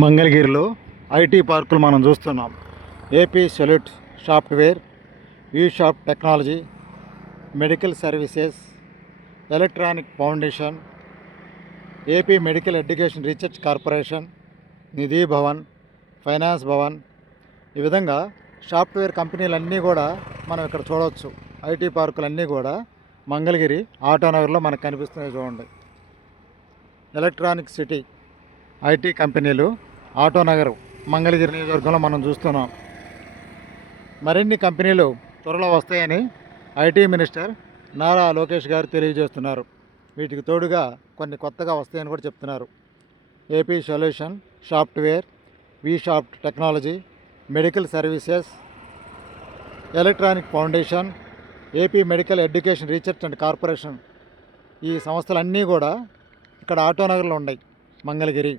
మంగళగిరిలో ఐటీ పార్కులు మనం చూస్తున్నాం. AP solute software, you shop technology, medical services, electronic foundation, AP medical education research corporation, Nidhi Bhavan, finance Bhavan, ఈ విధంగా సాఫ్ట్వేర్ కంపెనీలన్నీ కూడా మనం ఇక్కడ చూడవచ్చు. ఐటీ పార్కులన్నీ కూడా మంగళగిరి ఆటోనగర్లో మనకు కనిపిస్తున్నాయి. చూడండి, ఎలక్ట్రానిక్ సిటీ ఐటీ కంపెనీలు ఆటోనగర్ మంగళగిరి నియోజకవర్గంలో మనం చూస్తున్నాం. మరిన్ని కంపెనీలు త్వరలో వస్తాయని ఐటీ మినిస్టర్ నారా లోకేష్ గారు తెలియజేస్తున్నారు. వీటికి తోడుగా కొన్ని కొత్తగా వస్తాయని కూడా చెప్తున్నారు. AP solution software, we shop technology, medical services, electronic foundation, AP medical education research and corporation, ఈ సంస్థలన్నీ కూడా ఇక్కడ ఆటోనగర్లో ఉన్నాయి మంగళగిరి.